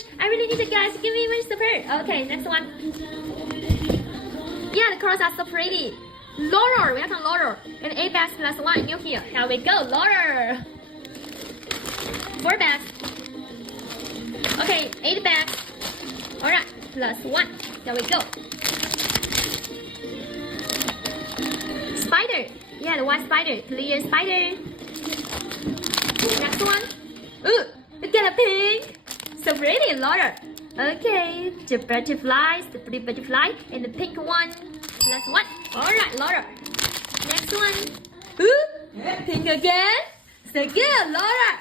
much. I really need it, guys. Give me my super. Okay, next one. Yeah, the colors are so pretty. Laurel, welcome Laurel. And 8 bags plus 1, new here. Here we go, Laurel. 4 bags. Okay, 8 bags. Alright, plus 1. There we go. Spider. Yeah, the white spider. Clear spider. Next one. Ooh, look at the pink. So pretty, Laura. Okay, the butterflies, the blue butterfly, and the pink one. Plus 1. Alright, Laura. Next one. Ooh, pink again. So good, Laura.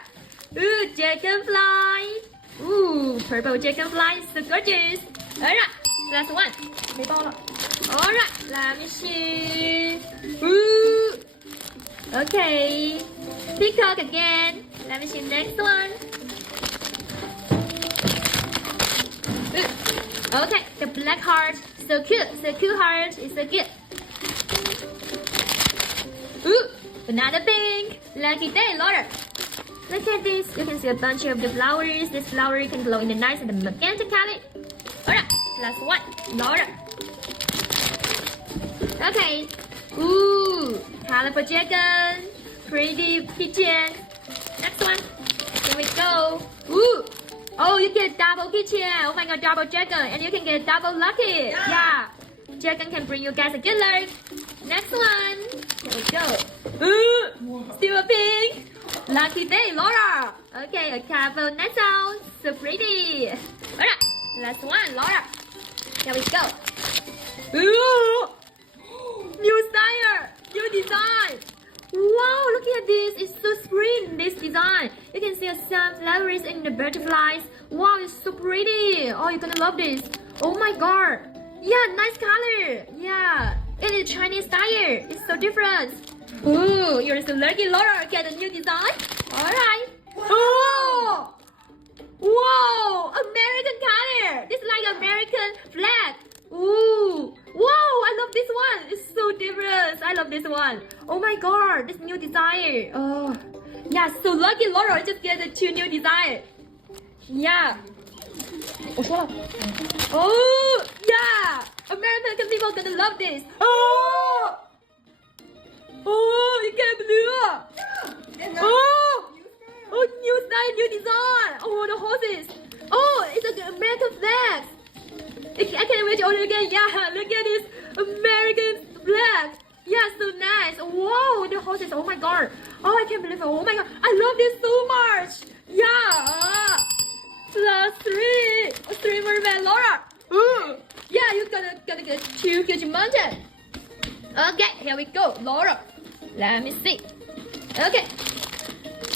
Ooh, dragonfly. Ooh, purple dragonfly. So gorgeous. Alright, last one. Alright, let me see. Ooh. Okay. Peacock again. Let me see next one. Ooh. Okay, the black heart. So cute. So cool heart is so good. Ooh, banana pink. Lucky day, Laura. Look at this. You can see a bunch of the flowers. This flower can glow in the night and the magenta color. Alright, last one. Laura. Okay. Ooh, colorful dragon. Pretty pigeon. Next one. Here we go. Ooh. Oh, you get double pigeon. Oh my god, double dragon. And you can get double lucky. Yeah. Dragon can bring you guys a good luck. Next one. Here we go. Ooh, still a pink. Lucky day, Laura. Okay, a couple nice out. So pretty. Alright, last one, Laura. Here we go. Ooh, new style, new design. Wow, look at this. It's so spring, this design. You can see some flowers and the butterflies. Wow, it's so pretty. Oh, you're gonna love this. Oh my god. Yeah, nice color. Yeah, it is Chinese style. It's so different. Ooh, you're so lucky, Laura. Get a new design. Alright. Oh! Whoa! American color. This is like American flag. Ooh! Wow! I love this one. It's so different. I love this one. Oh my god! This new design. Oh, yeah. So lucky, Laura. Just get the 2 new design. Yeah. 我说了。 Oh, yeah. American people gonna love this. Oh! Oh, you get blue. Oh! Oh, new style, new design. Oh, the horses. Oh, it's an American flag. I can't wait to order again. Yeah, look at this American flag. Yeah, so nice. Wow, the horses. Oh my god. Oh, I can't believe it. Oh my god. I love this so much. Yeah. Plus 3. 3 more than Laura. Ooh. Yeah, you're gonna get 2 huge mountains. Okay, here we go, Laura. Let me see. Okay.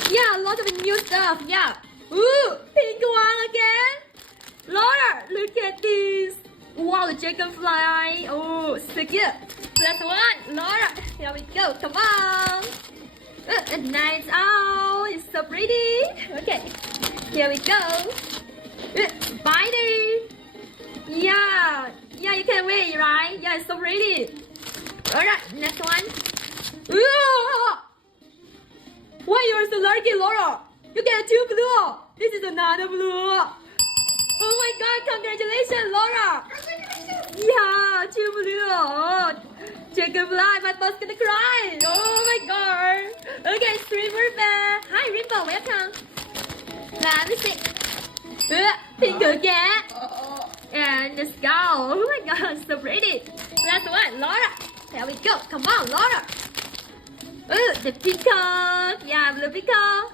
Yeah, a lot of new stuff. Yeah. Ooh, pink one again. Laura, look at this. Wow, the dragonfly. Oh, so good. Plus 1, Laura. Here we go. Come on. A nice owl. It's so pretty. Okay. Here we go. Spider. Yeah. Yeah, you can wait, right? Yeah, it's so pretty. Alright, next one. Ooh! Why you're so lucky, Laura? You get 2 blue. This is another blue. Oh my god, congratulations, Laura. Yeah, 2 blue. Oh, dragonfly, my boss gonna cry. Oh my god. Okay, streamer bear. Hi, Rainbow, welcome. Let me see. Pink again. And the skull. Oh my god, so pretty. Last one, Laura. Here we go. Come on, Laura. Ooh, the peacock. Yeah, blue peacock.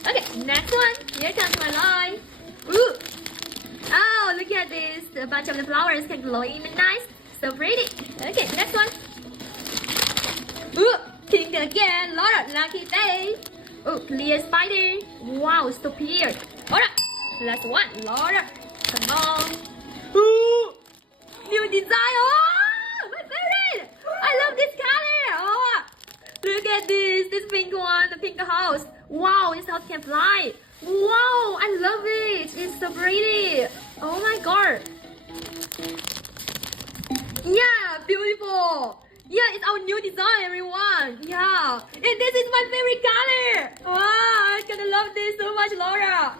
Okay, next one. Here comes my line. Ooh. Oh, look at this. A bunch of the flowers can glow in the night. So pretty. Okay, next one. Ooh, pink again. Laura, lucky day. Ooh, clear spider. Wow, so clear. Alright, last one, Laura. Come on. Ooh, new design. Oh, my favorite. I love this color. Oh, look at this. This pink one, the pink house. Wow, this house can fly. Wow, I love it. It's so pretty. Oh my god. Yeah, beautiful. Yeah, it's our new design, everyone. Yeah, and this is my favorite color. Wow, I'm gonna love this so much, Laura.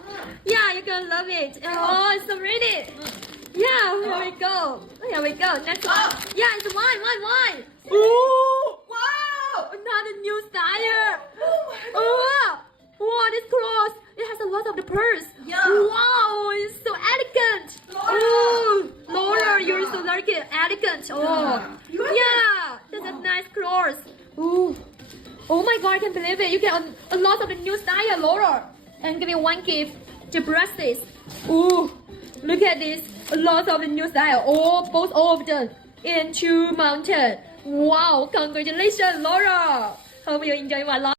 Yeah, you're gonna love it. Oh, it's so pretty. Yeah, here we go. Here we go. Next one. Yeah, it's wine. Ooh, wow, another new style. Oh, wow, this clothes. It has a lot of the pearls. Yeah. Wow, it's so elegant. Oh, Laura, you're so lucky. Elegant. Oh, yeah, that's a nice clothes. Ooh. Oh my god, I can't believe it. You get a lot of the new style, Laura. And give me one gift. The bracelets. Ooh, look at this. A lot of the new style. Oh, both of them. Into mountain. Wow, congratulations, Laura. Hope you enjoy my life.